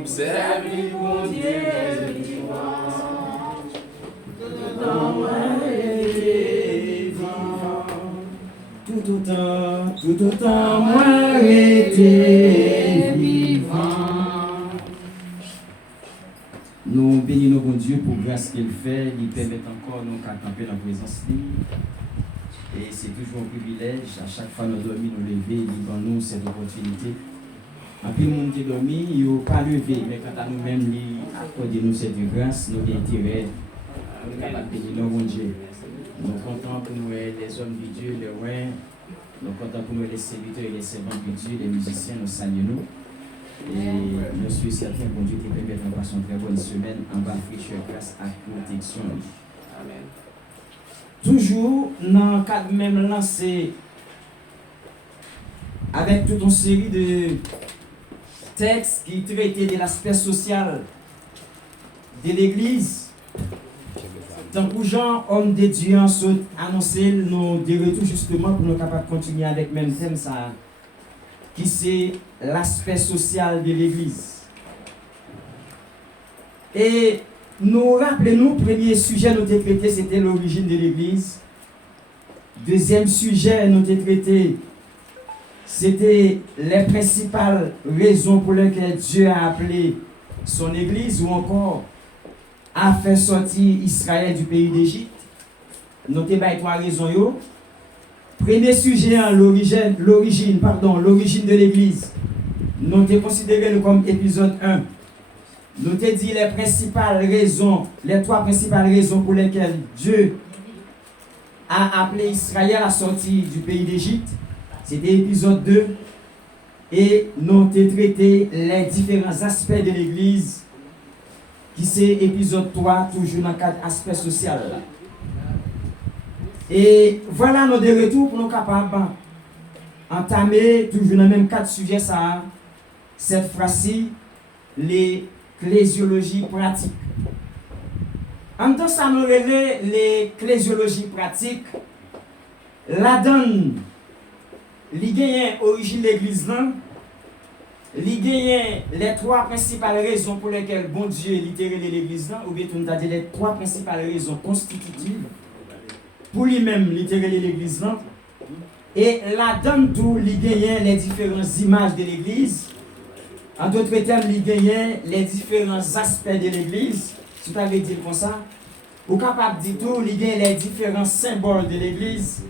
Observe mon Dieu vivant. Tout autant moi été vivant. Nous bénissons bon Dieu pour grâce qu'il fait, il permet encore nous qu'à camper dans la présence de lui. Et c'est toujours un privilège, à chaque fois nous dormons, nous lever, il nous cette opportunité. En plus, le monde qui dormi, il n'a pas levé, mais quant à nous-mêmes, il accorde nous cette grâce, nous avons intérêt, nous sommes capables de bénir bon Dieu. Nous sommes contents pour nous, les hommes de Dieu, les rois, nous sommes contents pour nous, les serviteurs et les servants de Dieu, les musiciens, nous saluons nous. Et je suis certain que Dieu te permet de passer une très bonne semaine en bas fraîcheur grâce à protection. Amen. Toujours dans le cadre même lancé avec toute une série de textes qui traitaient de l'aspect social de l'Église. Tant que Jean, homme de Dieu, a annoncé nos retours justement pour nous capables de continuer avec le même thème ça, qui c'est l'aspect social de l'Église. Et nous rappelons, premier sujet nous avons traité, c'était l'origine de l'Église. Deuxième sujet nous avons traité, c'était les principales raisons pour lesquelles Dieu a appelé son Église ou encore a fait sortir Israël du pays d'Égypte. Nous avons trois raisons. Premier sujet, l'origine de l'Église. Nous avons considéré comme épisode 1. Nous avons dit les trois principales raisons pour lesquelles Dieu a appelé Israël à sortir du pays d'Égypte. C'était épisode 2. Et nous avons traité les différents aspects de l'Église, qui c'est épisode 3, toujours dans le cadre aspect social. Et voilà nos deux retours pour nous capables d'entamer, toujours dans le même cadre sujet, ça, cette fois-ci, l'ecclésiologie pratique. En tant que ça nous révèle l'ecclésiologie pratique, la donne, il gagne origine de l'église, il gagne les trois principales raisons pour lesquelles bon Dieu littéral l'église, ou bien on a dit les trois principales raisons constitutives pour lui-même littéral l'église. Et la donne tout, il gagne les différentes images de l'église. En d'autres termes, il gagne les différents aspects de l'église. Si vous avez dit comme ça, vous êtes capable de dire tout, il gagne les différents symboles de l'église.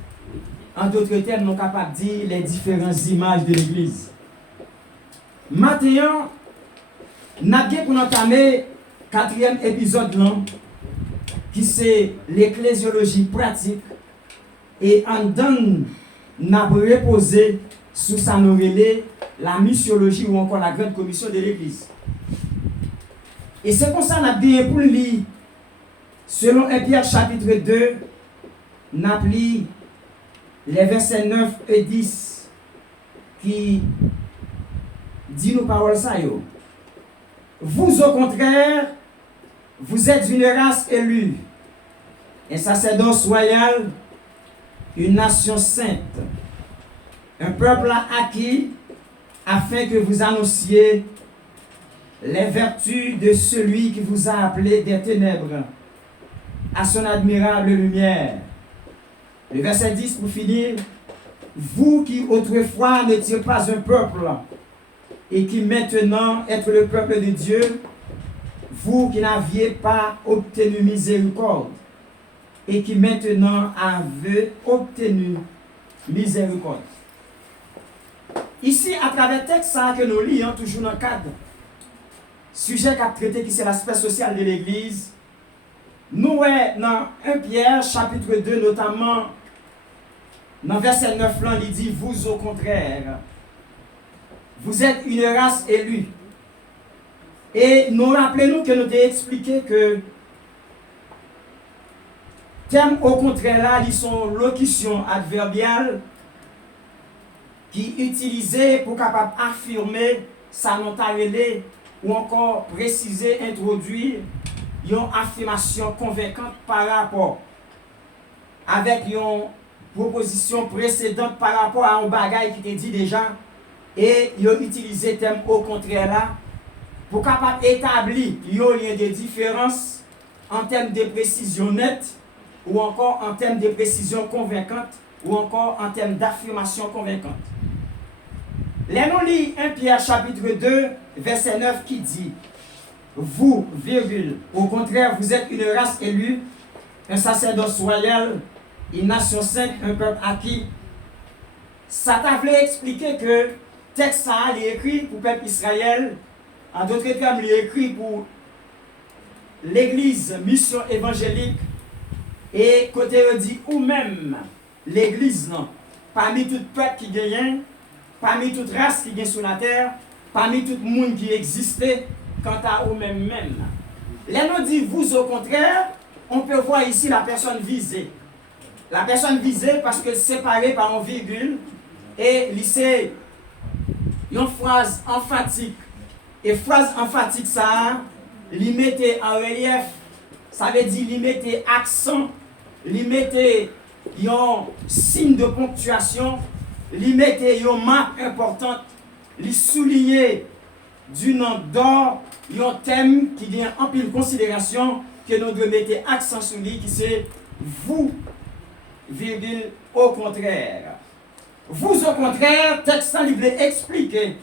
En d'autres termes, nous sommes capables de dire les différentes images de l'église. Maintenant, nous avons pour entamer le 4e épisode là, qui c'est l'ecclésiologie pratique. Et en donne, nous avons reposé sous sa nouvelle la missiologie ou encore la grande commission de l'église. Et c'est pour ça que nous avons bien pour lire, selon 1 Pierre chapitre 2, nous avons lu les versets 9 et 10 qui dit nos paroles ça yo. Vous au contraire, vous êtes une race élue, un sacerdoce royal, une nation sainte, un peuple acquis, afin que vous annonciez les vertus de celui qui vous a appelé des ténèbres à son admirable lumière. Le verset 10 pour finir. Vous qui autrefois n'étiez pas un peuple et qui maintenant êtes le peuple de Dieu, vous qui n'aviez pas obtenu miséricorde et qui maintenant avez obtenu miséricorde. Ici, à travers le texte que nous lisons, toujours dans le cadre sujet qu'a traité qui c'est l'aspect social de l'Église, nous dans 1 Pierre chapitre 2 notamment, dans verset 9 là, il dit, vous au contraire, vous êtes une race élue. Et nous rappelons que nous avons expliqué que terme au contraire là, ils sont locutions adverbiales qui utilisées pour capable affirmer sa notariété ou encore préciser, introduire une affirmation convaincante par rapport avec une proposition précédente par rapport à un bagage qui était dit déjà, et ils ont utilisé le terme au contraire là pour capable établir il y a des différences en termes de précision nette ou encore en termes de précision convaincante ou encore en termes d'affirmation convaincante. Les nous lit 1 Pierre chapitre 2 verset 9 qui dit vous, virgule, au contraire, vous êtes une race élue, un sacerdoce royal, une nation sainte, un peuple acquis. Ça t'a voulu expliquer que texte ça est écrit pour le peuple Israël, en d'autres termes, il est écrit pour l'église, mission évangélique, et côté on dit ou même l'église, non, parmi tout peuple qui gagne, parmi toute race qui gagne sur la terre, parmi tout le monde qui existait, quant à vous-même. Là, nous dit vous au contraire, on peut voir ici la personne visée. La personne visée parce que séparée par un virgule et c'est une phrase emphatique. Et phrase emphatique ça, lui mettez en relief, ça veut dire lui mettez accent, lui mettez un signe de ponctuation, lui mettez une marque importante, lui souligner du nom d'or, un thème qui vient en pile considération que nous devons mettre accent sur lui qui c'est vous, virgule, au contraire. Vous au contraire, texte il veut expliquer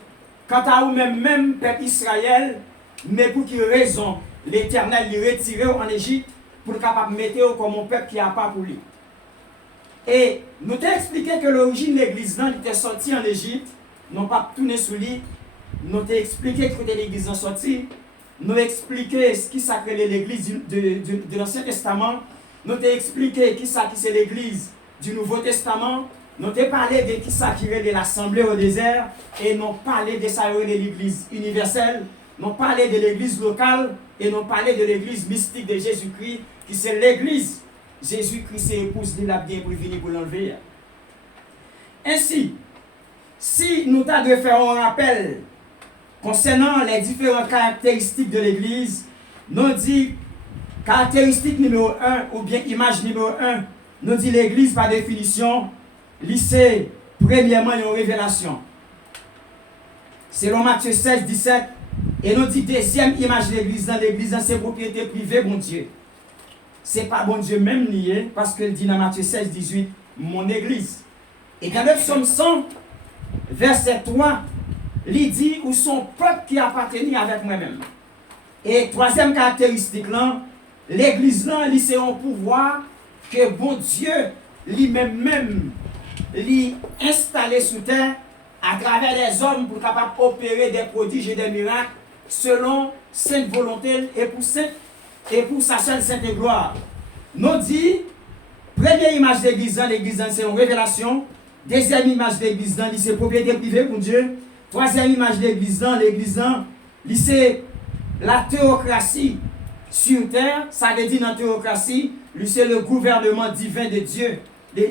quant à vous-même, même peuple Israël, mais pour quelle raison l'Éternel l'a retiré en Égypte pour capable mettre comme un peuple qui n'a pas pour lui. Et nous t'ai expliqué que l'origine de l'église était sortie en Égypte, non pas tourné sur lui. Nous t'ai expliqué que l'église est sortie. Nous expliqué ce qui s'appelle l'église de l'Ancien Testament. Nous t'ai expliqué qui c'est l'église du Nouveau Testament. Nous t'ai parlé de qui ça qui est l'assemblée au désert. Et nous parlé de ça de l'église universelle. Nous parlé de l'église locale. Et nous parlé de l'église mystique de Jésus-Christ. Qui c'est l'église. Jésus-Christ c'est épouse de la bien pour venir pour l'enlever. Ainsi, si nous t'avons de faire un rappel concernant les différentes caractéristiques de l'église, nous dit caractéristique numéro 1 ou bien image numéro 1, nous dit l'église par définition, c'est premièrement une révélation. Selon Matthieu 16, 17, et nous dit deuxième image de l'église, dans l'église, c'est propriété privée, bon Dieu. C'est pas bon Dieu même lié, parce qu'il dit dans Matthieu 16, 18, mon église. Et dans le psaume 100, verset 3, il dit où son peuple qui appartenait avec moi-même. Et troisième caractéristique là, l'église là, c'est un pouvoir que bon Dieu lui-même lui installé sous terre à travers les hommes pour capable opérer des prodiges et des miracles selon sainte volonté et pour sa seule sainte gloire. Nous dit première image de l'église, c'est une révélation. Deuxième image de l'église, c'est propriété privée pour Dieu. Troisième image de l'église, c'est la théocratie sur terre. Ça veut dire dans la théocratie, c'est le gouvernement divin de Dieu.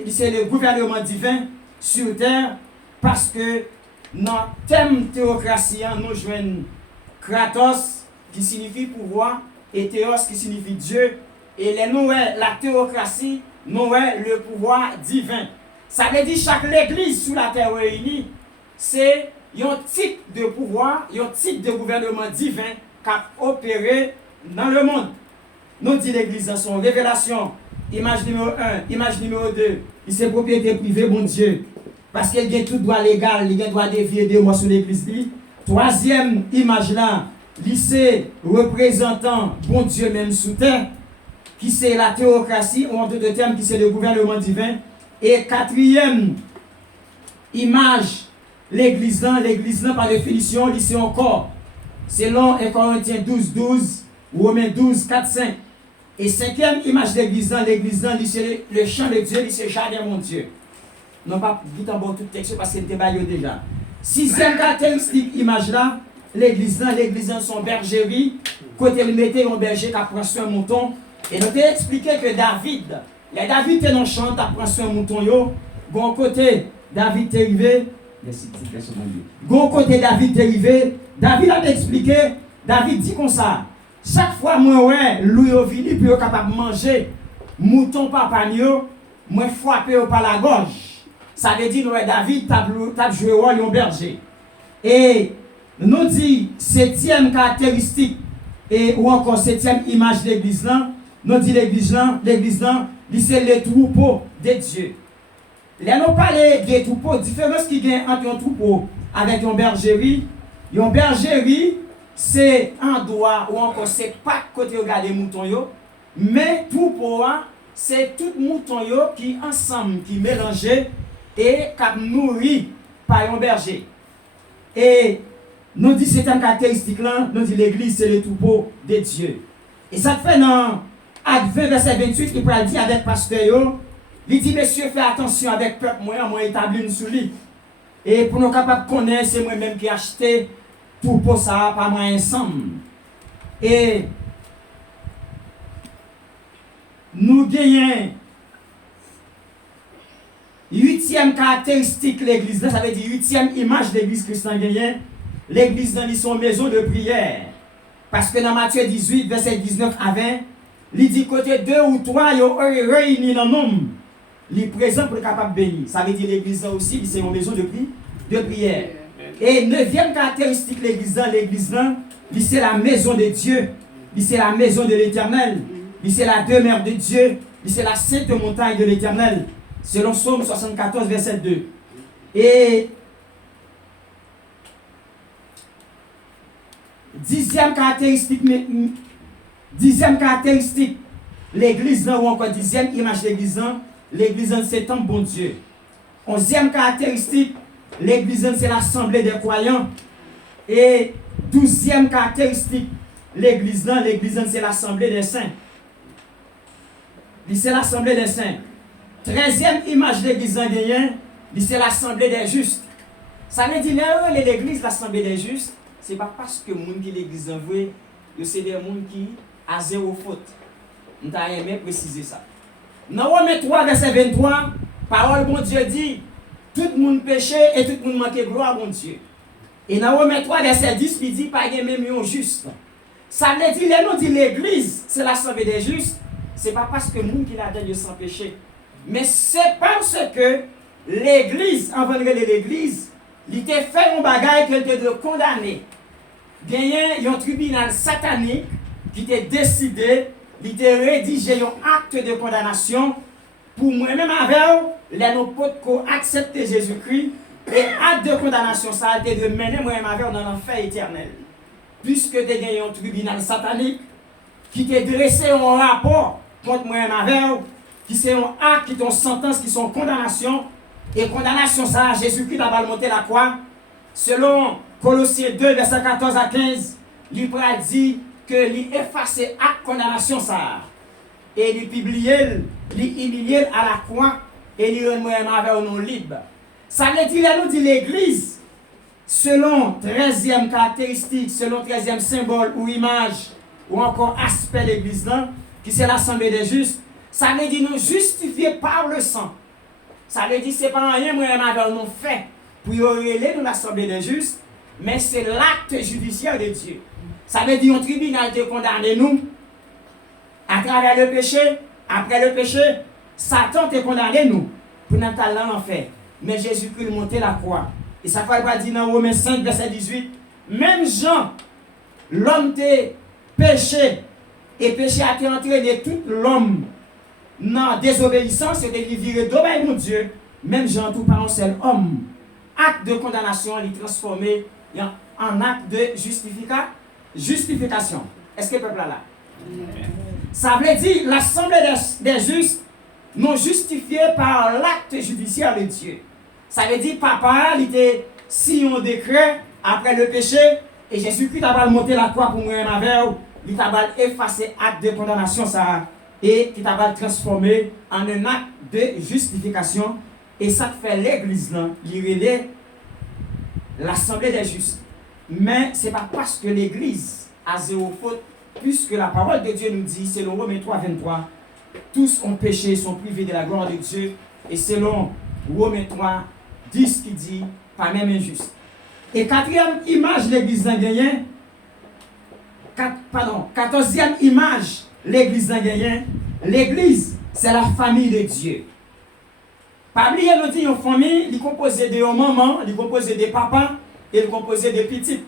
C'est le gouvernement divin sur terre parce que dans le thème théocratie, nous jouons Kratos qui signifie pouvoir et Théos qui signifie Dieu. Et la théocratie, nous le pouvoir divin. Ça veut dire chaque église sur la terre réunie, c'est un type de pouvoir, un type de gouvernement divin qui a opéré dans le monde. Nous dit l'église dans son révélation, image numéro 1, image numéro 2, il c'est propriété privée, bon Dieu. Parce qu'il y a tout droit légal, il y a droit dévier de moi sur l'église. Troisième image là, c'est représentant bon Dieu même sous terre, qui c'est la théocratie, ou en d'autres termes, qui c'est le gouvernement divin. Et quatrième image, l'église là par définition, c'est encore, selon 1 Corinthiens 12, 12, Romains 12, 4, 5. Et cinquième image d'église là, c'est le champ de Dieu, c'est le jardin mon Dieu. Non pas vite en bon tout texte parce qu'il était baillé déjà. Sixième caractéristique image là, l'église son bergerie, côté le mettait un berger qui a pris soin mouton. Et nous t'ai expliqué que David était dans le champ, qui a pris soin mouton yo. Bon côté David est arrivé. Bon côté David est arrivé. David a expliqué. David dit comme ça. Chaque fois moi Louis vini puis capable de manger mouton papa yo, moi frapper par la gorge. Ça veut dire David t'a joué rôle un berger. Et nous dit septième caractéristique et ou encore septième image de l'église là, nous dit l'église là, c'est le troupeau de Dieu. Là nous parlons des troupeaux, différence qui gagne entre un troupeau avec une bergerie. Une bergerie, c'est un doigt ou encore c'est pas côté regarder mouton yo, mais troupeau c'est tout mouton yo qui ensemble qui mélangé et qui nourri par un berger. Et nous dit cette caractéristique là, nous dit l'église c'est le troupeau de Dieu. Et ça fait dans Acte 20 verset 28 il peut dire avec pasteur yo, il dit monsieur fais attention avec peuple moi établi sous lui. Et pour nous capables de connaître c'est moi même qui acheté troupeau ça pas moi ensemble. Et nous gagnons huitième caractéristique l'église, ça veut dire huitième image de l'église chrétienne gagnée. L'église dans son maison de prière. Parce que dans Matthieu 18, verset 19 à 20, il dit côté 2 ou 3, ils sont réunis dans le nom. Il est présent pour être capable de bénir. Ça veut dire l'église aussi, c'est une maison de prière. Et neuvième caractéristique de l'église, c'est la maison de Dieu. C'est la maison de l'Éternel. C'est la demeure de Dieu. C'est la sainte montagne de l'Éternel. Selon Psaume 74, verset 2. Et dixième caractéristique, l'église, ou encore dixième image de l'église, c'est un bon Dieu. Onzième caractéristique, l'église, c'est l'assemblée des croyants. Et douzième caractéristique, l'église, c'est l'assemblée des saints. C'est l'assemblée des saints. 13e image de l'église, c'est l'assemblée des justes. Ça veut dire l'église, l'assemblée des justes, ce n'est pas parce que les gens qui l'église envoie, c'est des gens qui ont zéro faute. Nous avons aimé préciser ça. Dans Romains 3, verset 23, parole bon Dieu dit, tout le monde péché et tout le monde manque de gloire bon Dieu. Et dans Romains 3, verset 10, il dit, pas de même un juste. Ça veut dire, nous dit l'église, c'est l'assemblée des justes. Ce n'est pas parce que les gens qui la donnent sans péché. Mais c'est parce que l'église, avant de l'église, il était fait un bagage qu'elle était de condamner. Il y a un tribunal satanique qui était décidé, il était rédigé un acte de condamnation pour moi-même avec les nos potes qui acceptent Jésus-Christ. Et acte de condamnation, ça a été de mener moi-même avec dans l'enfer éternel. Puisque il y a un tribunal satanique qui t'a dressé un rapport contre moi-même avec qui c'est un acte, qui sont sentence, qui sont condamnation. Et condamnation, ça, Jésus-Christ a monté la croix. Selon Colossiens 2, verset 14 à 15, il dit que il effacé acte condamnation, ça. Et il publié, il humilié à la croix, et il rend moi-même avec un nom libre. Ça veut dire, nous dit l'église, selon 13e caractéristique, selon 13e symbole ou image, ou encore aspect de l'église, qui c'est l'assemblée des justes. Ça veut dire nous justifier par le sang. Ça veut dire que ce n'est pas rien que nous fait pour y nous l'assemblée des justes, mais c'est l'acte judiciaire de Dieu. Ça veut dire que un tribunal te condamne nous à travers le péché. Après le péché, Satan te condamne nous pour nous aller dans l'enfer. Mais Jésus-Christ monté la croix. Et ça fait pas dire dans Romains 5, verset 18, même Jean, l'homme te péché, et péché a entraîné tout l'homme dans désobéissance, et de virer d'obéir mon Dieu, même Jean tout par un seul homme. Acte de condamnation, il est transformé en acte de justification. Est-ce que le peuple est là? Ça veut dire l'assemblée des justes nous justifiés par l'acte judiciaire de Dieu. Ça veut dire papa, il était si on décret après le péché, et Jésus-Christ a monté la croix pour moi-même avec, il a effacé l'acte de condamnation, ça. Et qui t'a transformé en un acte de justification. Et ça fait l'église, il l'assemblée des justes. Mais ce n'est pas parce que l'église a zéro faute, puisque la parole de Dieu nous dit, selon Romains 3, 23, tous ont péché, sont privés de la gloire de Dieu. Et selon Romains 3, 10 qui dit, pas même injuste. Et quatrième image de l'église d'Anguyen, 14e image, l'église d'Anguyen, l'église, c'est la famille de Dieu. Parmi les une famille, il est composé de maman, il est composé de papa, et il est composé de petits.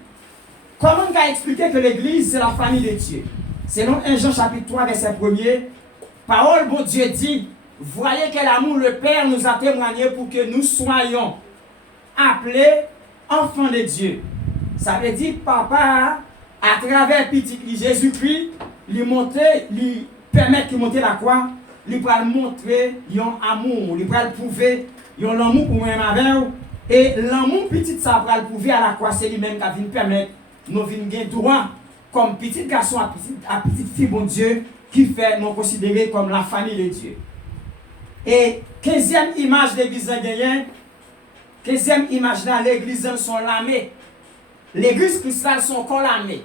comment on a expliqué que l'église, c'est la famille de Dieu? Selon 1 Jean chapitre 3, verset 1er, parole, bon Dieu dit, voyez quel amour le Père nous a témoigné pour que nous soyons appelés enfants de Dieu. Ça veut dire, papa, à travers petit Jésus-Christ, lui permettre de monter la croix, lui pour montrer un amour, lui pour prouver un amour pour moi-même avec. Et l'amour petit ça pour le prouver à la croix, c'est lui-même qui va permettre nous de gagner droit comme petit garçon à petite fille, bon Dieu, qui fait nous considérer comme la famille de Dieu. Et 15e image de l'église gagnée, 15e image dans l'église sont l'armée. L'église cristal sont comme l'armée.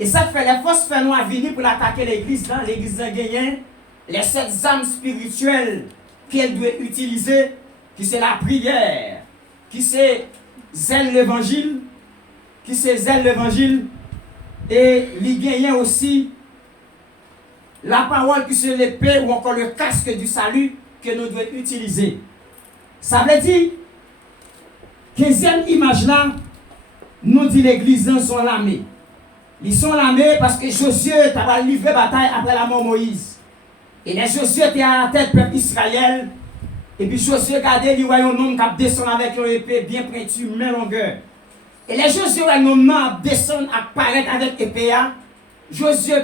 Et ça fait les forces fait nous à venir pour attaquer l'église dans l'église gagnée, les 7 armes spirituelles qu'elle doit utiliser, qui c'est la prière, qui c'est zèle l'évangile, et il gagne aussi la parole qui c'est l'épée ou encore le casque du salut que nous devons utiliser. Ça veut dire, 15e image là, nous dit l'église dans son l'armée. Ils sont l'armée parce que Josué a livré bataille après la mort de Moïse. Et les Josué était à la tête du peuple Israël. Et puis Josué regardait, il voyait un homme qui descend avec une épée bien pointue, main longueur. Et les Josué voyaient un homme qui descend, apparaître avec épée. Josué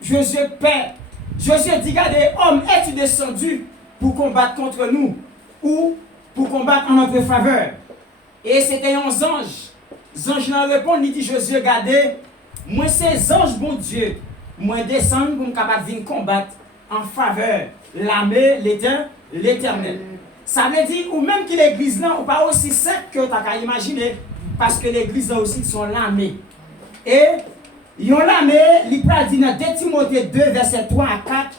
dit, regardez, homme, es-tu descendu pour combattre contre nous ou pour combattre en notre faveur? Et c'était un ange. Ange leur répond, il dit, Josué, regardez, moi c'est ange, bon Dieu, moi descendre pour me capable de combattre en faveur l'armée, l'éternel. Ça veut dire, ou même que l'église là, ou pas aussi simple que tu as imaginer, parce que l'église là aussi sont l'armée. Et ils ont l'armée, il dit dans 2 Timothée 2, verset 3 à 4,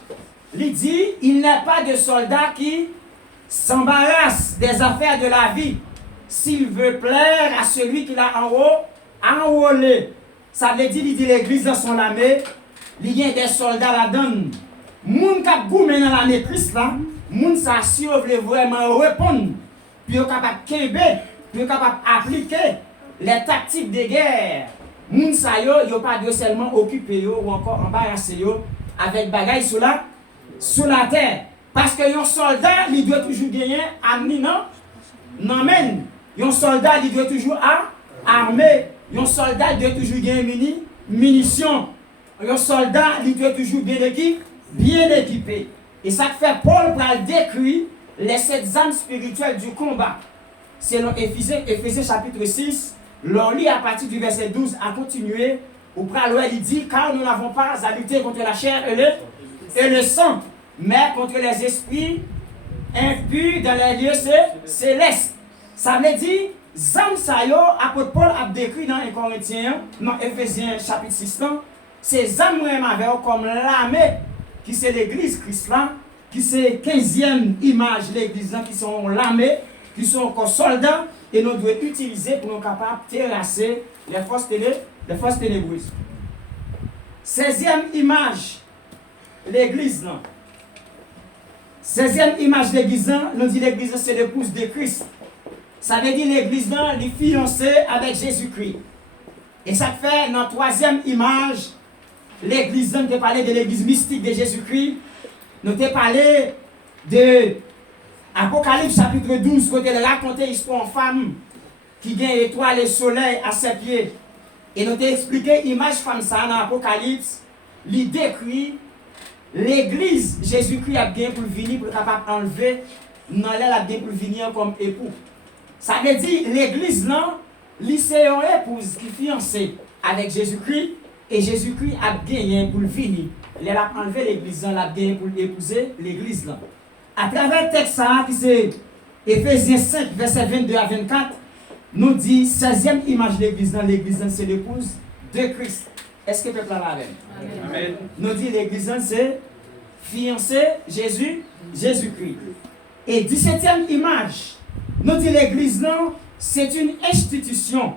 il dit, il n'est pas de soldat qui s'embarrasse des affaires de la vie, s'il veut plaire à celui qui l'a enrôlé. Ça veut dire, il dit l'église dans son armée, il y a des soldats là-dedans. Moun kap goumé dans l'année Christ là, moun sa si vous voulez vraiment répondre, puis vous capable kembe, puis vous capable appliquer les tactiques de guerre. Moun sa yo pas de seulement occuper yo ou encore embarrasser yo avec bagaille sous la terre. Parce que un soldat, il doit toujours gagner armé non men. Un soldat, il doit toujours armé. Un soldat doit toujours gagner munitions. Un soldat, il doit toujours bien équipé. Et ça fait Paul pour décrire les 7 armes spirituelles du combat. Selon Éphésiens chapitre 6, l'on lit à partir du verset 12 à continuer, où il dit, car nous n'avons pas à lutter contre la chair et le sang, mais contre les esprits impurs dans les lieux célestes. Ça veut dire, Zam Sayo, apôtre Paul a décrit dans 1 Corinthiens, dans Éphésiens chapitre 6, c'est Zam comme l'armée, qui c'est l'église Christ là, qui c'est 15e image l'église là, qui sont l'armée, qui sont encore soldats, et nous devons utiliser pour nous capables de terrasser les forces ténébreuses. 16e image, l'église là. 16e image l'église là, nous dit l'église c'est l'épouse de Christ. Ça veut dire l'église là, les fiancés avec Jésus-Christ. Et ça fait dans 3e image, l'église là, nous avons parlé de l'église mystique de Jésus-Christ. Nous avons parlé de Apocalypse chapitre 12, quand elle racontait l'histoire en femme qui gagne étoile et soleil à ses pieds. Et nous avons expliqué l'image femme ça dans Apocalypse. Il décrit l'église Jésus-Christ a bien pour venir pour capable enlever non elle a bien pour venir comme époux. Ça veut dire l'église là, c'est une épouse qui est fiancée avec Jésus-Christ et Jésus-Christ a gagné pour venir. Elle a enlevé l'église là, elle a gagné pour épouser l'église là. À travers le texte ça qui c'est Éphésiens 5 verset 22 à 24 nous dit 16e image de l'église là, c'est l'épouse de Christ. Est-ce que le peuple là même? Amen. Nous dit l'église c'est fiancé Jésus-Christ. Et 17e image, nous dit l'église non, c'est une institution.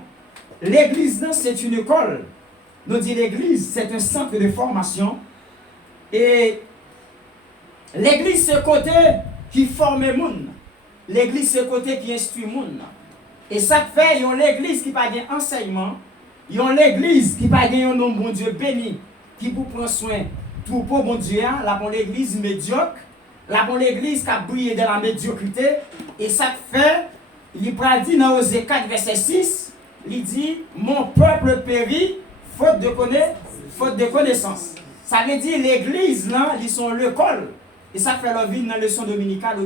L'église non, c'est une école. Nous dit l'église, c'est un centre de formation. Et l'église, c'est le côté qui forme le monde. L'église, c'est le côté qui instruit le monde. Et ça fait, l'église qui n'a pas d'enseignement, Yon l'église qui pas gagné un nom bon Dieu béni, qui pour prendre soin tout pour bon Dieu, la bonne l'église médiocre, la bonne l'église qui a brillé dans la médiocrité, et ça fait, il dit dans Osée 4, verset 6, il dit, mon peuple périt, faute de connaissance. Ça veut dire l'église, là, ils sont l'école. Et ça fait leur vie dans la leçon dominicale,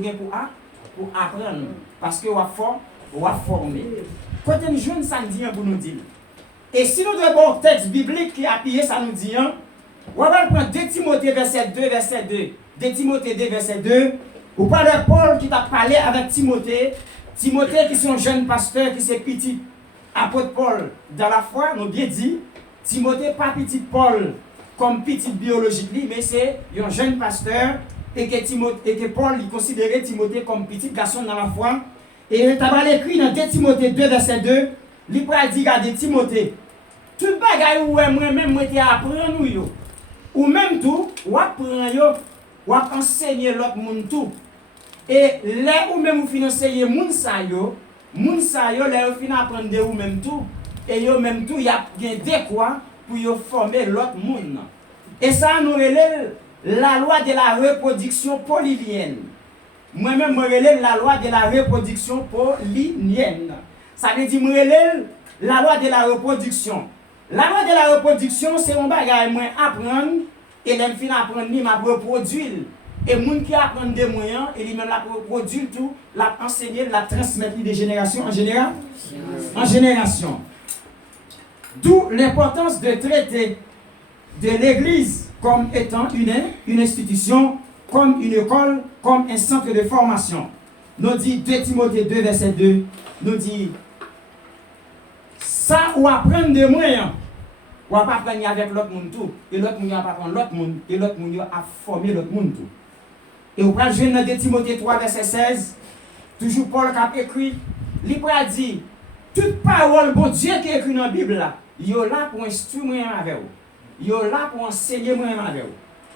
pour apprendre. Parce que on va former. Quand une jeune, ça nous dit pour nous dire. Et si nous devons un texte biblique qui appuie, ça nous dit, on va prendre 2 Timothée verset 2, verset 2. 2 Timothée 2, verset 2. Ou pas de Paul qui t'a parlé avec Timothée. Timothée qui est un jeune pasteur, qui c'est petit apôtre Paul dans la foi, nous bien dit. Timothée pas petit Paul comme petit biologique, mais c'est un jeune pasteur et que Paul il considérait Timothée comme petit garçon dans la foi. Et il a écrit dans 2 Timothée 2, verset 2, il a dit, regardez Timothée, tout le bagage où moi-même, moi, je apprends nous, ou même tout, ou apprendre, ou enseigner l'autre monde tout. Et là où même vous financez les gens, moun sa yo, là vous finissez apprendre de vous même tout. Et yo même tout, il y a des quoi pour yo former l'autre monde. Et ça nous relève la loi de la reproduction polylienne. Moi-même, je relève la loi de la reproduction polylienne. Ça veut dire, je relève la loi de la reproduction. La loi de la reproduction, c'est un bagage moi apprendre et les fin apprendre ni m'a reproduire. Et les gens qui apprennent des moyens et lui même la reproduire tout, la enseigner, la transmettre de génération en génération. D'où l'importance de traiter de l'Église comme étant une institution, comme une école, comme un centre de formation. Nous dit 2 Timothée 2, verset 2, nous dit ça ou apprendre des moyens, ou pas apprendre avec l'autre monde tout, et l'autre monde va apprendre l'autre monde, et l'autre monde va former l'autre monde tout. Et vous pouvez jouer dans 2 Timothée 3, verset 16, toujours Paul qui a écrit, il a dit, toute parole bon Dieu qui est écrit dans la Bible là, il est là pour instruire avec vous. Il est là pour enseigner moi-même avec vous.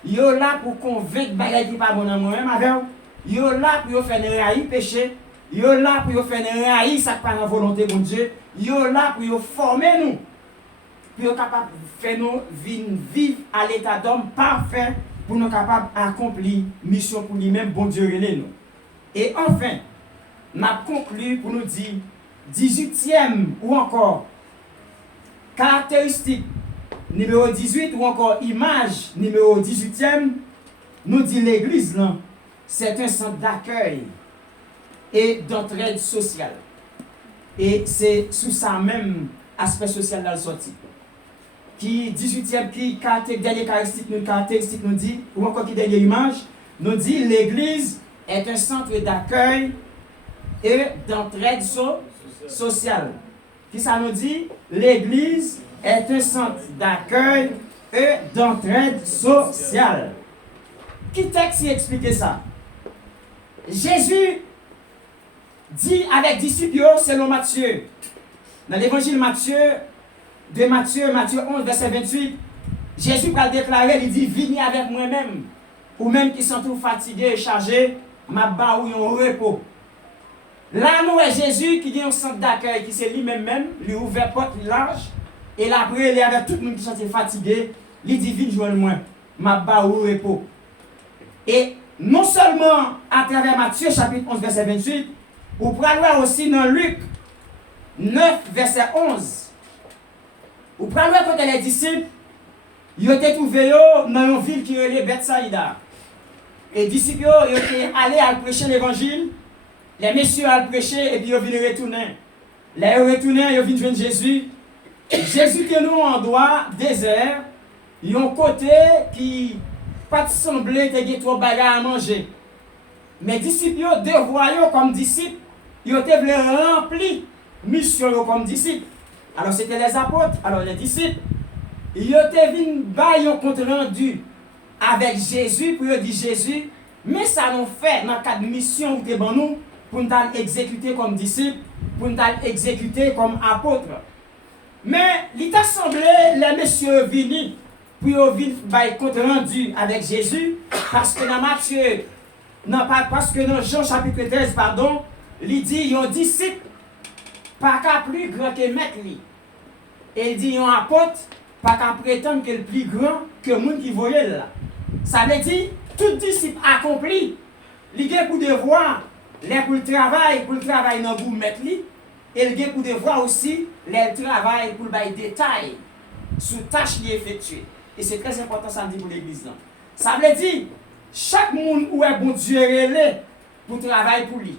Il est là pour convaincre les gens qui pas bon dans moi-même avec vous. Il est là pour faire railler péché. Il est là pour faire railler ça pas dans la volonté de Dieu. Il est là pour former nous. Pour capable faire nous vivre à l'état d'homme parfait pour nous capables d'accomplir mission pour lui-même bon Dieu relais nous. Et enfin, m'a conclu pour nous dire 18e ou encore caractéristique numéro 18 ou encore image numéro 18e, nous dit l'église là, c'est un centre d'accueil et d'entraide sociale. Et c'est sous ça même aspect social dans le sorti. Qui 18e, qui dernière caractéristique nous dit, ou encore qui dernière image, nous dit l'église est un centre d'accueil et d'entraide sociale. Qui ça nous dit? L'église est un centre d'accueil et d'entraide sociale. Qui texte y explique ça? Jésus dit avec disciples selon Matthieu. Dans l'évangile Matthieu 11, verset 28, Jésus va déclarer, il dit, venez avec moi-même, ou même qui sont tous fatigués et chargés, m'a ba ou un repos. Là, nous, est Jésus qui dit un centre d'accueil, qui c'est lui-même, lui ouvert porte large, et là, après, il est avec tout le monde qui sont fatigués, il dit, viens joindre moi, m'a ba ou repos. Et non seulement à travers Matthieu, chapitre 11, verset 28, vous pouvez voir aussi dans Luc 9, verset 11. Vous pouvez voir quand les disciples, ils étaient trouvés dans une ville qui est Bethsaïda. Et les disciples, ils étaient allés à prêcher l'évangile. Les messieurs à prêcher et puis ils viennent retourner. Là, ils retournent, ils viennent joindre Jésus. Jésus qui est nous en droit désert. Ils ont un côté qui pas semblé te trop bagarre à manger. Mais les disciples, devoir comme disciples, ils étaient remplis mission comme disciples. Alors c'était les apôtres, alors les disciples, ils étaient venus bailler un compte rendu avec Jésus pour dire Jésus, mais ça nous fait dans le cadre de mission que nous pour nous exécuter comme disciples, pour nous exécuter comme apôtres. Mais il t'a semblé les messieurs venus pour venir bailler compte rendu avec Jésus parce que dans Matthieu, parce que dans Jean chapitre 13, pardon, il dit, ils ont disciples pas qu'à plus grand que maître lui. Et il dit, un apôtre, pas qu'à prétendre qu'il est plus grand que le monde qui voyait là. Ça veut dire, tout disciple accompli, il a pour devoir, les pour le travail dans vous mettre lui, et il a pour devoir aussi, les travail pour le détail sur tâches qui effectuées. Et c'est très important, ça me dit pour l'église. Ça veut dire, chaque monde où est bon Dieu relé pour travailler pour lui.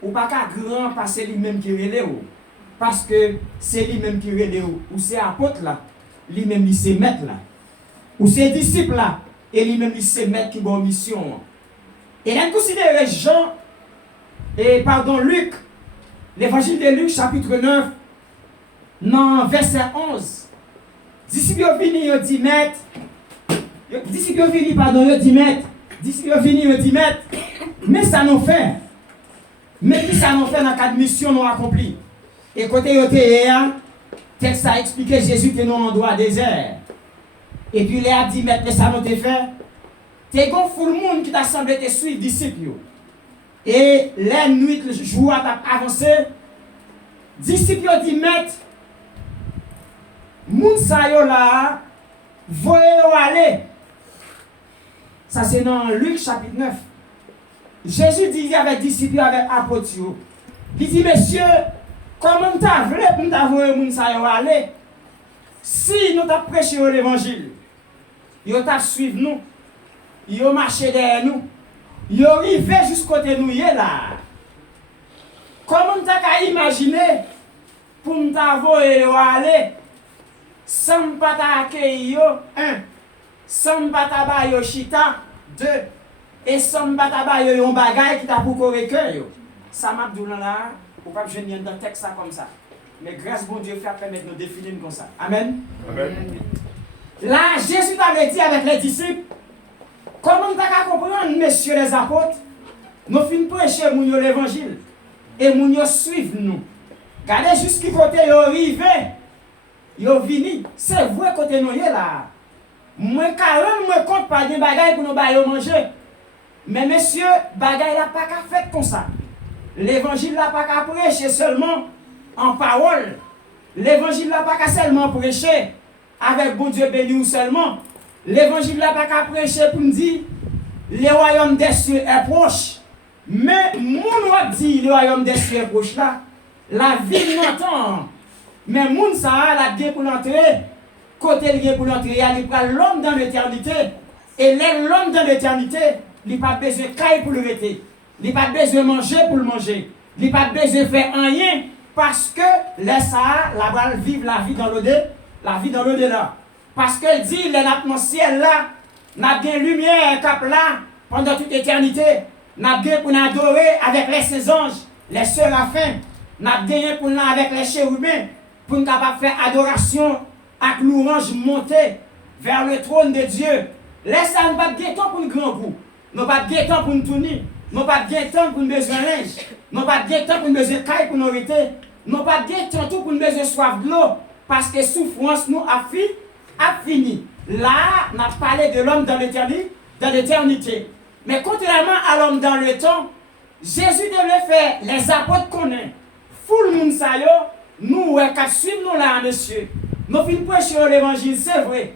Ou pas qu'à grand parce que c'est lui-même qui relé ou. Parce que c'est lui-même qui relé ou c'est apôtre là, lui-même il c'est maître là. Ou c'est disciple là, et lui-même il c'est maître qui bon mission. Et là considère Jean, Luc, l'évangile de Luc chapitre 9, non, verset 11. Disciple vini, il dit maître. Disciple vini, pardon, il dit maître. Disciple vini, il dit maître. Mais ça nous fait. Mais qui ça nous fait dans quatre missions nous accompli. Et côté yoté, texte a expliqué Jésus que nous en droit désert. Et puis il a dit maître, mais ça nous fait. T'es gon full monde qui t'a semblé te suivre disciple. Et la nuit, le jour a avancé. Disciple dit maître. Moun sa yo la, voye yo aller. Ça c'est dans Luc chapitre 9. Jésus dit avec disciples, avec apôtres, il dit, messieurs, comment t'as voulu pour t'avoyer moun sa yo aller? Si nous t'a prêché l'évangile, yo t'a suivi nous, yo marché derrière nous, yo arrivé jusqu'à côté nous là. Comment t'as imaginer pour t'avoyer yo aller? Sans pas t'accueillir, 1. Sans pas t'abayer chita, 2. Et sans pas t'abayer un bagage qui t'a pour corriger. Ça m'a dit là, ou pas je viens dans le texte comme ça. Mais grâce bon Dieu fait permettre de nous définir comme ça. Amen. Amen. Là, Jésus t'avait dit avec les disciples, comment t'as comprendre, messieurs les apôtres, nous finissons prêcher l'évangile. Et nous suivons nous. Regardez jusqu'à côté, ils arrivent. Yo vini, c'est vrai côté nous là. Moi carrément moi compte pas des bagages pour nous bailler manger. Mais monsieur, bagaille là pas qu'à faire comme ça. L'évangile là pas qu'à prêcher seulement en parole. L'évangile là pas qu'à seulement prêcher avec bon Dieu béni ou seulement. L'évangile là pas qu'à prêcher pour nous dire le royaume des cieux est proche. Mais mon dit le royaume des cieux est proche là. La vie n'entend. Mais moun sa la bien pour l'entrer, côté lié pour l'entrer, il prend l'homme dans l'éternité. Et l'homme dans l'éternité, il n'a pas besoin de caille pour le rester. Il n'a pas besoin de manger pour le manger. Il n'a pas besoin de faire rien parce que laisse ça, la balle vivre la vie dans l'au-delà. Parce que dit, l'atmosphère là, n'a bien lumière cap là pendant toute éternité. N'a bien pour nous adorer avec les ses anges, les séraphins. N'a bien pour nous avec les chérubins. Pour nous faire adoration avec l'orange monter vers le trône de Dieu. Laisse nous pas de temps pour nous grand goût. Nous pas de temps pour nous tourner. Nous pas de temps pour nous besoin de linge. Nous pas de temps pour nous besoin de caille pour nous arrêter. Nous pas de temps pour nous besoin de soif de l'eau. Parce que souffrance nous a fini. Là, on a parlé de l'homme dans l'éternité. Mais contrairement à l'homme dans le temps, Jésus devait faire les apôtres connaissent. Full moun sa yo. Nous, qu'à suivre nous là, monsieur. Nous finissons prêcher l'évangile, c'est vrai.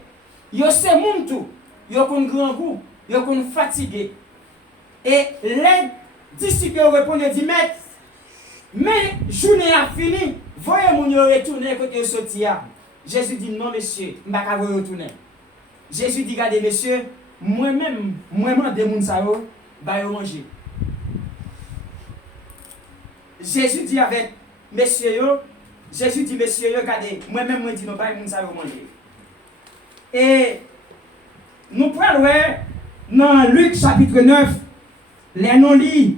Yo c'est moun tout. Yo kon grand goût. Yo kon fatigué. Et les disciples répondent et disent, mais journée a fini. Voyez moun yo retourner côté sortir. Jésus dit, non, monsieur, je ne vais pas retourner. Jésus dit, regardez, monsieur, moi-même, des moun sa yo, ba yo manger. Jésus dit avec messieurs yo, Jésus dit, messieurs, regardez, moi-même, moi, je dis, non, pas de manger. Et nous prenons dans Luc chapitre 9, les non-lits,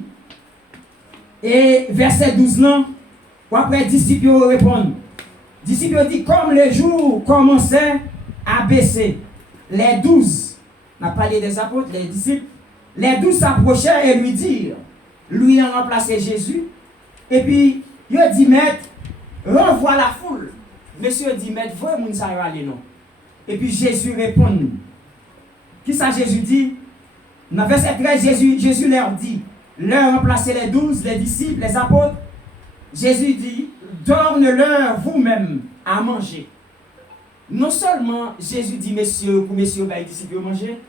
et verset 12, là, après, disciples répondent. Disciples dit, comme le jour commençait à baisser, les 12, on a parlé des apôtres, les disciples, les 12 s'approchèrent et lui ont remplacé Jésus, et puis, il a dit, maître, renvoie la foule. Monsieur dit, maître, voyez moun sa aller non. Et puis Jésus répond. Qui ça Jésus dit? Dans verset 13, Jésus leur dit, leur remplacer les 12, les disciples, les apôtres. Jésus dit, donne-leur vous-même à manger. non seulement Jésus dit messieurs, pour messieurs, bah, les disciples manger,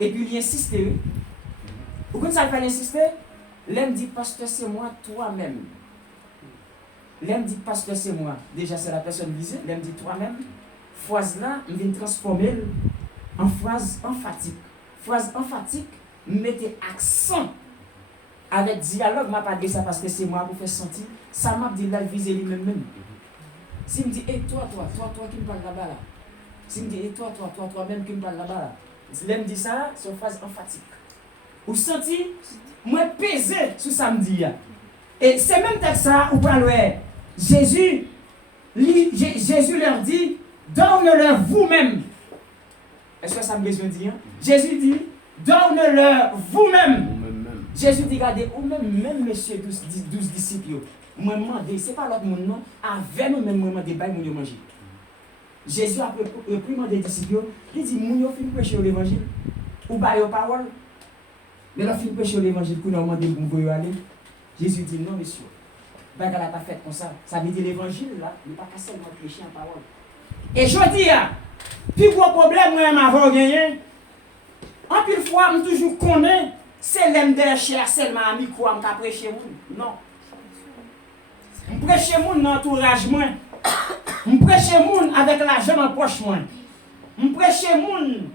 et puis il insiste. Pourquoi ça fait insister? L'homme dit, pasteur, c'est moi, toi-même. L'homme dit, pasteur, c'est moi. Déjà, c'est la personne visée. L'homme dit, toi-même. Phrase là, il vient transformer en phrase emphatique. Phrase emphatique, mettez accent avec dialogue. Je ne pas dire ça parce que c'est moi pour faire sentir. Ça m'a dit là, viser lui-même. Si me dit, et toi qui me parle là-bas là. Si me dit, et toi-même qui me parle là-bas là. Si l'homme dit ça, c'est une phrase emphatique. Vous sentez, moi peser sur samedi. Et c'est même texte ça, ou pas Jésus leur dit, donne-leur vous-même. Est-ce que ça me besoin de dire? Jésus dit, donne-leur vous-même. Jésus dit, regardez, ou même messieurs 12 disciples, moi demandé, ce n'est pas l'autre monde, non, avec nous-mêmes, moi demandé, nous manger. Jésus a reprimandé des disciples, il dit, nous fin prêcher l'évangile, ou pas la parole. Mais là, fin prêcher l'évangile, nous avons demandé, vous pouvez aller. Jésus dit, non, monsieur, elle n'a pas fait comme ça. Ça veut dire l'évangile, là, il n'est pas seulement prêcher en parole. Et je dis, puis gros problème, moi, m'avoir gagné. En pile fois, je toujours connais, c'est l'aime de chair seulement à micro, je prêcher moun. Non. Je prêche moun dans l'entourage, moi. Je prêche moun avec l'argent en poche, moi. Je prêche moun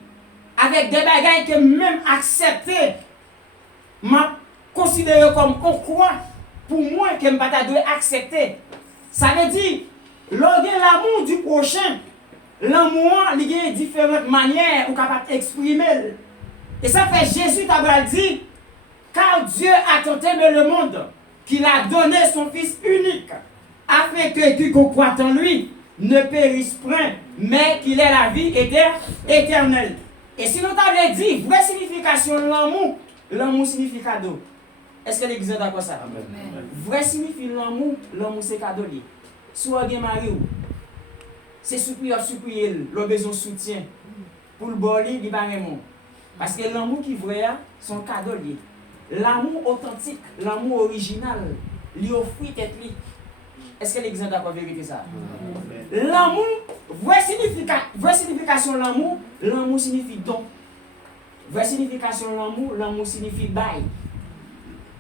avec des bagages que même accepté, m'a considéré comme on croit pour moi que je ne pas accepter. Ça veut dire, l'amour du prochain, l'amour, il y a différentes manières où capable d'exprimer. Et ça fait Jésus t'a dit, car Dieu a tant aimé le monde qu'il a donné son Fils unique, afin que qui croit en lui ne périsse point, mais qu'il ait la vie éternelle. Et si nous t'avons dit, vraie signification de l'amour, l'amour signifie cadeau. Est-ce que l'Église est d'accord ça? Vrai signifie l'amour c'est cadeau. Si vous avez marié, c'est supplier, le besoin de soutien. Pour le boli, il va rien. Parce que l'amour qui est vrai, son cadeau. L'amour authentique, l'amour original, lui offre tête. Est-ce que l'Église est d'accord avec ça? L'amour, vraie signification de l'amour signifie don. Vraie signification de l'amour signifie bail.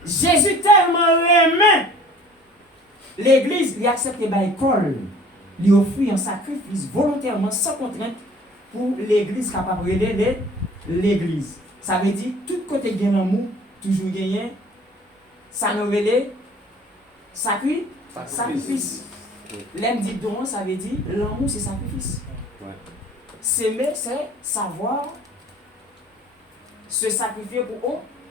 Jésus tellement aimé l'Église, il accepte les bail-col, il offre un sacrifice volontairement, sans contrainte, pour l'Église capable de aider l'Église. Ça veut dire, tout côté de l'amour, toujours gagné, ça nous relève sacrifice. L'aime dit don, ça veut dire, l'amour c'est sacrifice. S'aimer, c'est savoir se sacrifier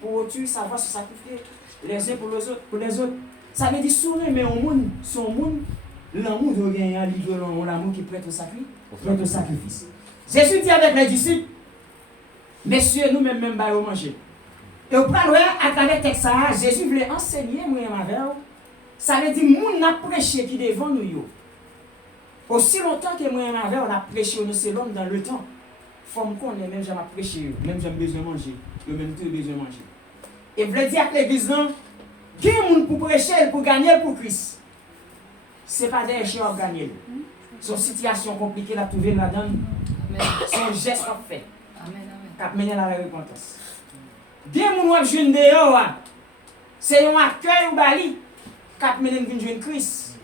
pour autrui, savoir se sacrifier les uns pour les autres. Ça veut dire sourire, mais au monde, son monde, l'amour de gagner, l'amour qui prête au sacrifice. Jésus dit avec les disciples, messieurs, nous-mêmes, même, nous manger. Et au plan à travers le texte, Jésus voulait enseigner, moi et ma mère, ça veut dire, nous n'a prêché qui devant nous. Aussi longtemps que moi et ma mère, on a prêché, nous c'est l'homme dans le temps. Femme qu'on est, même j'aime prêcher, même j'aime besoin de manger, même tout besoin de manger. Et vous voulez dire avec l'église, non, qui est monde pour prêcher, pour gagner pour Christ? Ce n'est pas des gens qui gagnent. C'est une situation compliquée à trouver là-dedans. C'est un geste qu'on fait. Qui a mené à la repentance. Bien moun qui joue dehors, c'est un accueil ou bali qui a mené à jouer Christ.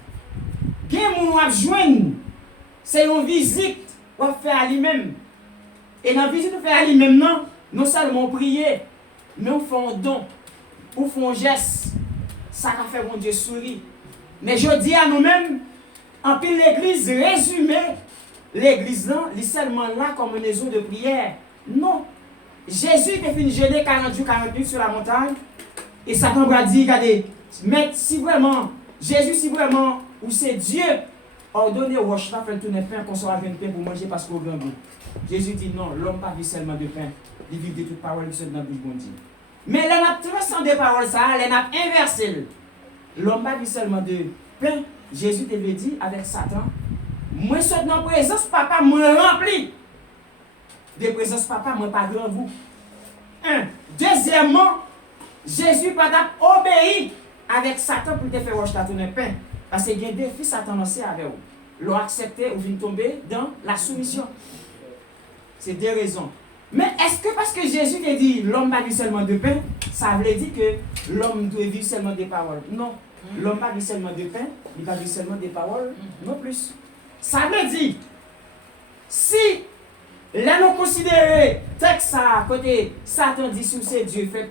Bien moun qui joue, c'est une visite qu'on fait à lui-même. Et dans la visite qu'on fait à lui-même, non seulement prier, mais on fait un don, on fait un geste. Ça a fait mon Dieu sourire. Mais je dis à nous-mêmes, en pile l'église résumée, l'église là, il est seulement là comme une maison de prière. Non. Jésus était fini jeûner 40 jours, 40 minutes sur la montagne. Et Satan va dire, regardez, mais si vraiment, Jésus, si vraiment, ou c'est Dieu, ordonnez au roche là, faire tourner pain, qu'on soit avec pain pour manger parce qu'on grand goût. Jésus dit non, l'homme pas vit seulement de pain, il vit de toutes paroles qui sont dans le bon Dieu. Mais l'on a transcendé paroles ça, l'on a inversé. L'homme pas vit seulement de pain. Jésus te veut dire avec Satan, moi je suis dans la présence papa, moi rempli. De présence papa, moi pas grand goût. Un. Deuxièmement, Jésus pas obéi avec Satan pour te faire rocher ton pain. Parce qu'il y a des défis Satan lancé avec vous. l'ont accepté ou viennent tomber dans la soumission. C'est deux raisons. Mais est-ce que parce que Jésus a dit l'homme va vivre seulement de pain, ça veut dire que l'homme doit vivre seulement des paroles? Non. L'homme va vivre seulement de pain, il va vivre seulement des paroles, non plus. Ça veut dire, si là nous considérons texte à côté, Satan dit sous ses Dieu fait,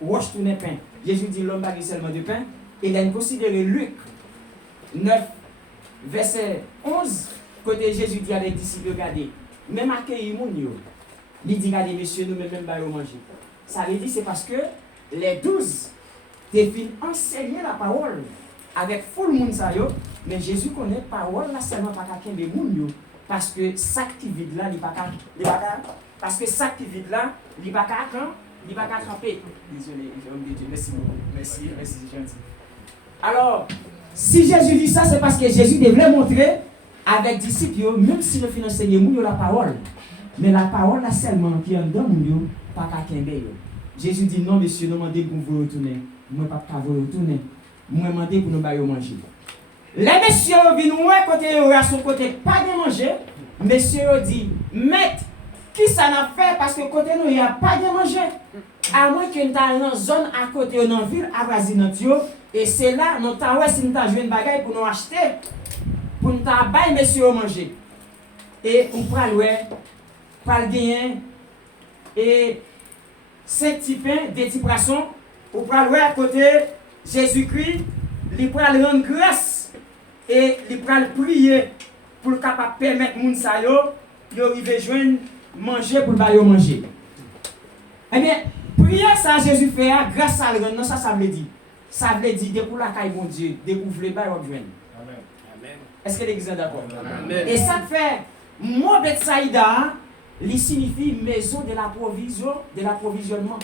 wash tout le pain. Jésus dit l'homme va vivre seulement de pain. Et là nous considérons Luc 9, verset 11, côté Jésus dit à les disciples, regardez, même accueillir mon yo. Il dit, regardez, messieurs, nous même pas manger. Ça veut dire, c'est parce que les 12 défilent enseigner la parole avec full monde ça yo, mais Jésus connaît la parole là seulement pas quelqu'un de monde yo, parce que ça qui vide là, il pas parce que ça qui vide là, il pas attraper. Désolé, homme de Dieu, merci beaucoup. Merci, c'est gentil. Alors, si Jésus dit ça, c'est parce que Jésus devait montrer avec disciples, même si le fait enseigner la parole. Mais la parole là seulement qui est dans nous, pas qu'à Kembe. Jésus dit non, monsieur, nous demandez pour vous retourner. Moi, pas vous retourner. Moi, demandez pour nous manger. Les messieurs viennent côté à son côté, pas de manger. Messieurs dit, maître, qui ça n'a fait parce que côté nous, il n'y a pas de manger. À moins que nous dans une zone à côté, dans une ville, à Brasil, et c'est là, nous avons si nous avons une bagaille pour nous acheter, pour nous avoir messieurs manger. Et on prend le gain et 5 petits pains, des petits poissons, pour prendre à côté Jésus-Christ, il prend le rendre grâce et il prend le prier pour capable permettre moun sa yo arriver joindre manger pour ba yo manger. Eh bien, prière ça Jésus fait grâce à le non ça veut dire. Ça veut dire de pour la caille mon Dieu, découvrir ba yo joindre. Amen. Amen. Est-ce que l'église est d'accord? Amen. Et ça fait moi Bethsaïda il signifie maison de la provision, de l'approvisionnement.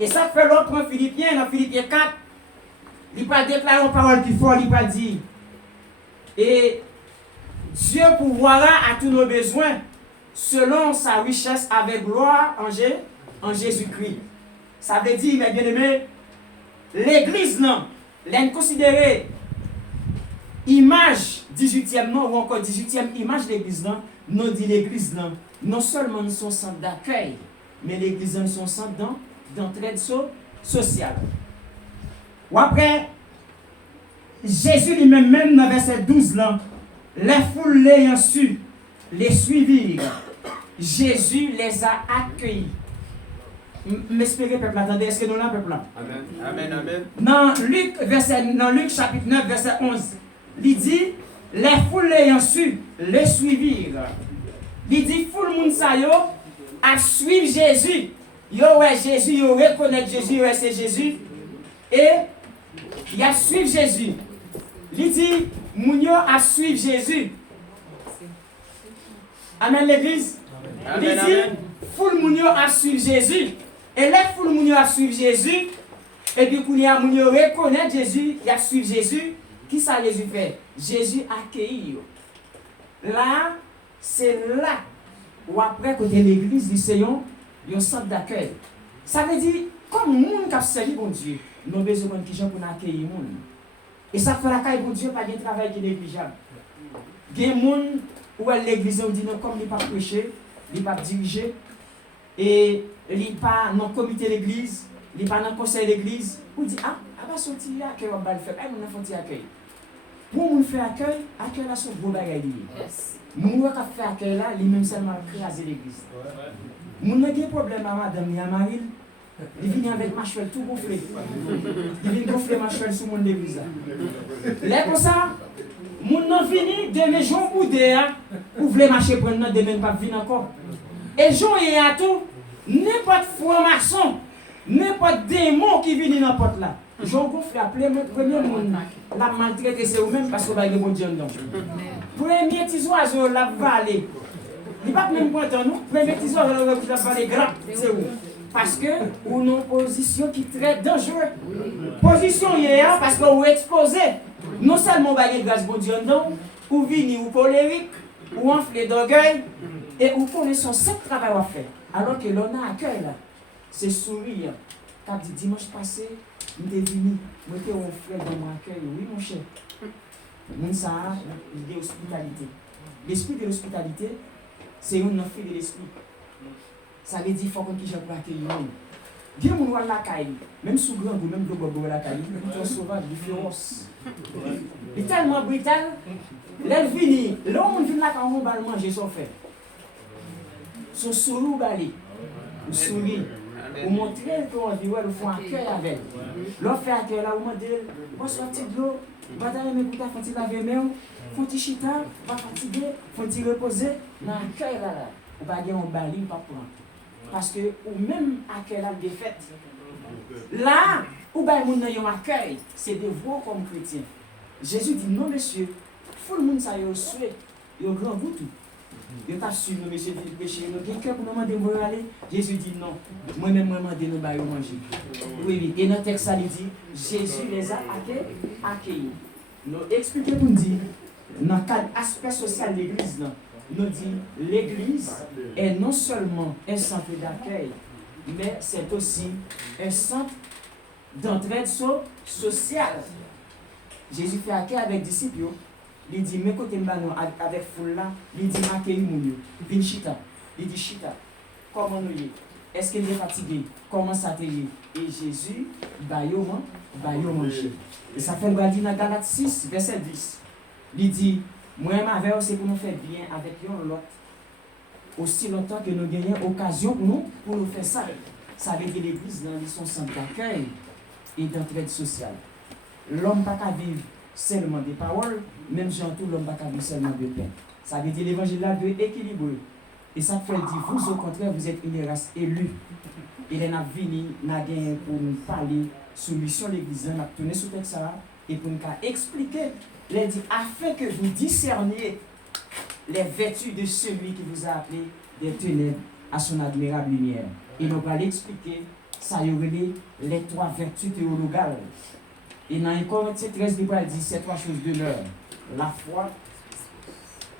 Et ça fait l'autre en Philippiens, dans Philippiens 4, il va déclarer une parole plus forte, il va dire, et Dieu pourvoira à tous nos besoins selon sa richesse avec gloire en Jésus-Christ. Ça veut dire, mes bien-aimés, l'église, non, l'est considérée image 18e, non, ou encore 18e image de l'église, non, nous dit l'église, non seulement son centre d'accueil, mais l'église est son centre d'entraide sociale. Ou après, Jésus lui-même, même dans verset 12, là, les foules l'ayant su, les suivirent. Jésus les a accueillis. M'espérez, peuple, attendez, est-ce que nous l'avons, peuple? Amen. Amen, amen. Dans Luc chapitre 9, verset 11, il dit, les foules l'ayant su, les suivirent. Il dit, foule moun sa yo, à suivre Jésus. Yo ouais Jésus, yo reconnaître Jésus, ouais c'est Jésus. Et il a suivre Jésus. Il dit, moun yo à suivre Jésus. Amen l'église. Il dit, foule moun yo à suivre Jésus. Et les foule moun yo à suivre Jésus. Et puis quand il y a moun yo reconnaître Jésus, il a suivre Jésus. Qui ça Jésus fait? Jésus accueille yo. Là, c'est là où après côté l'église du Seigneur, il y a un centre d'accueil. Ça veut dire, comme moun qui a servi bon Dieu, nous avons besoin de gens pour accueillir moun. Et ça fait la caille pour Dieu, pas de travail qui est négligeable. Il y a des gens où l'église dit non, comme il n'est pas prêché, il n'est pas dirigé, et il n'est pas dans le comité de l'église, il n'est pas dans le conseil de l'église, ou dit, ah, bah sorti là, que on va le faire, on a fait accueil. Pour nous faire accueil là, c'est gros bagaille. Moun qui fait accueil là, il même seulement craser l'église. Moun n'a pas de problème à madame, il y a Marie, il vient avec ma chevelle tout gonflé. Il vient gonfler ma chevelle sur mon église là. Là comme ça, moun n'a fini de mes gens boudés, ou voulez marcher pour nous, de même pas venir encore. Et Jean et à tout, n'importe franc-maçon, n'importe démon qui vient dans la porte là. Jean gonfle à plein premier monde, la maltraité c'est vous-même parce que vous avez bon Dieu dedans. Premier petit oiseau la vallée. Il va même pas entendre nous. Premier petit oiseau la vallée grand, c'est où? Parce que vous avez une position qui est très dangereuse. Position hier parce que vous exposez. Non seulement vous avez grâce bon Dieu dedans, ou vini ou colérique, ou enflé d'orgueil, et vous connaissez ce travail à faire. Alors que l'on a accueil là, c'est sourire. Quand dit dimanche passé, nous sommes venus, nous étions un frère dans mon accueil. Oui, mon cher. Moun ça, l'idée hospitalité. L'esprit de l'hospitalité, c'est une fait de l'esprit. Ça veut dire qu'il faut qu'on puisse accueillir. Bien moun wala la caille, même sous grand ou même gogo la caille, il est sauvage, il est féroce. Il est tellement brutal, l'elle vini, l'homme vient là quand on va manger son fait. Son sourire balé, ou sourit, ou montrer qu'on vit, ou font accueil avec. L'autre fait accueil là, ou m'a dit, on sortit de l'eau, bataille mes bouteilles, faut-il laver mes mains, faut-il chita, pas fatigué, faut-il reposer, dans l'accueil là, ou pas gagner un bali, pas prendre. Parce que, ou même accueil la défaite. Là, ou bien moun nan yon accueil, c'est de vous comme chrétien. Jésus dit non, monsieur, faut le monde ça yon souhait, yon grand goût tout. Yon t'a su, non, monsieur, dit péché, yon gen cœur pour nous demander où aller. Jésus dit non, moi-même, moi, demandé nous ba yon manger. Oui, oui, et dans le texte, ça dit, Jésus les a accueillis. Nous expliquons pour nous dire, dans le cadre aspect social de l'église, nous dit l'église est non seulement un centre d'accueil, mais c'est aussi un centre d'entraide sociale. Jésus fait accueil avec les disciples. Il dit, mais côté avec foule là, il dit, accueille moun. Il dit, chita. Il dit, chita. Comment nous y est? Est-ce qu'il est fatigué? Comment ça te y est? Et Jésus, ba yo manger. Et ça fait le dit dans Galates 6, verset 10. Il dit, moi et ma mère, c'est pour nous faire bien avec l'autre. Aussi longtemps que nous gagnons occasion pour nous faire ça. Ça veut dire l'église dans son centre d'accueil et d'entraide sociale. L'homme n'a pas vivre seulement des paroles, même Jean tout, l'homme n'a pas vivre seulement de pain. Ça veut dire l'évangile là doit équilibrer. Et ça fait dire, vous au contraire, vous êtes une race élue. Il est venu, pour nous parler sur mission de l'église, on a tourné sur le ça et pour nous expliquer. Il a dit, afin que vous discerniez les vertus de celui qui vous a appelé des ténèbres à son admirable lumière. Et nous allons expliquer, ça y aurait les trois vertus théologales. Et dans 1 Corinthiens 13, il dit, ces trois choses demeurent. La foi,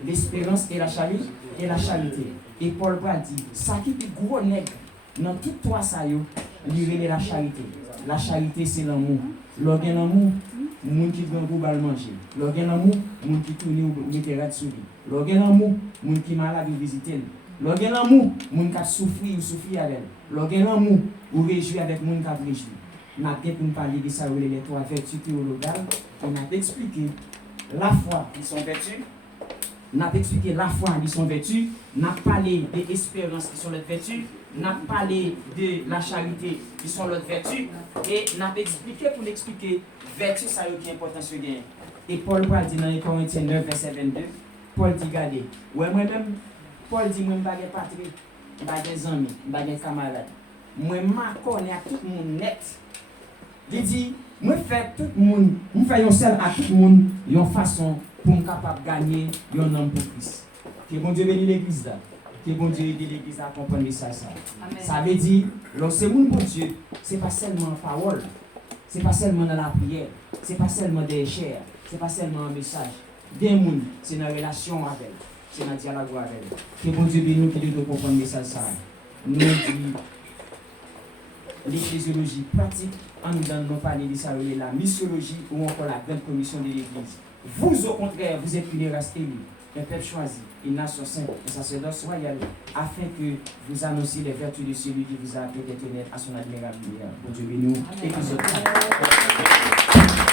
l'espérance et la charité. Et Paul dit, ça qui est gros nègre, dans tout trois ça y est, la charité. La charité, c'est l'amour. L'organe l'amour, moun qui grand pour manger. L'organe l'amour, moun qui tourne ou mettra de souris. L'organe l'amour, moun qui malade ou visiter. L'organe l'amour, moun qui souffrir avec. L'organe l'amour, ou réjouir avec moun qui réjouir. Nous avons pour nous parler de ça, les trois vertus théologales. On a expliqué la foi, qui sont vertus. On a expliqué la foi, qui sont vertus. On a parlé de l'espérance, qui sont les vertus. On a parlé de la charité, qui sont l'autre vertu, et on a expliqué pour l'expliquer, vertu, ça qui est important sur gain. Et Paul dit dans 1 Corinthiens 9, verset 22, Paul dit, regardez, ouais, moi-même, Paul dit, moi, je ne suis pas patrie, je ne suis pas amis, je ne suis pas camarade. Moi, je connais à tout le monde net. Il dit, moi, je fais tout le monde, je fais seul à tout le monde, une façon pour me capable de gagner un homme pour Christ. Que bon Dieu bénisse l'église là. Que bon Dieu aide l'église à comprendre ça. Ça veut dire, lorsque mon bon Dieu, ce n'est pas seulement en parole, ce n'est pas seulement dans la prière, ce n'est pas seulement des chairs, ce n'est pas seulement un message. Des gens, c'est une relation avec elle, c'est un dialogue avec elle. Que bon Dieu bénisse qui doit comprendre ça. Nous dit l'ecclésiologie pratique, en nous donnant parler de ça, la missiologie ou encore la grande commission de l'église. Vous, au contraire, vous êtes une race élue, un peuple choisi, une nation sainte, un sacerdoce royal, afin que vous annonciez les vertus de celui qui vous a appelé d'être à son admirable lumière. Bon Dieu bénisse nous. Épisode 4.